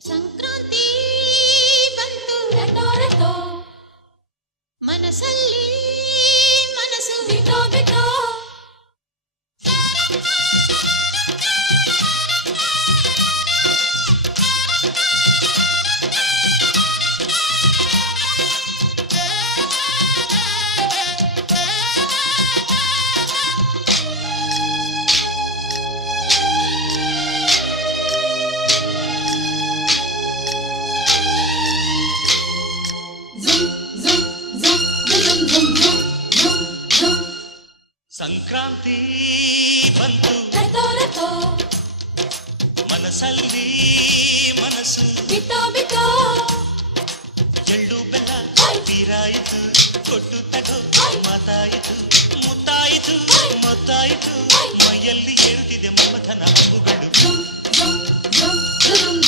ಸಂಕ್ರಾಂತಿ ಬಂತು ರಟೋ ರಟೋ, ಮನಸ್ಸಲ್ಲಿ ಮನಸ್ಸು ಬಿಟ್ಟೋ ಬಿಟ್ಟೋ. ಸಂಕ್ರಾಂತಿ ಬಂತು ರಟೋ ರಟೋ, ಮನಸ್ಸಲ್ಲಿ ಮನಸ್ಸು ಬಿಟ್ಟೋ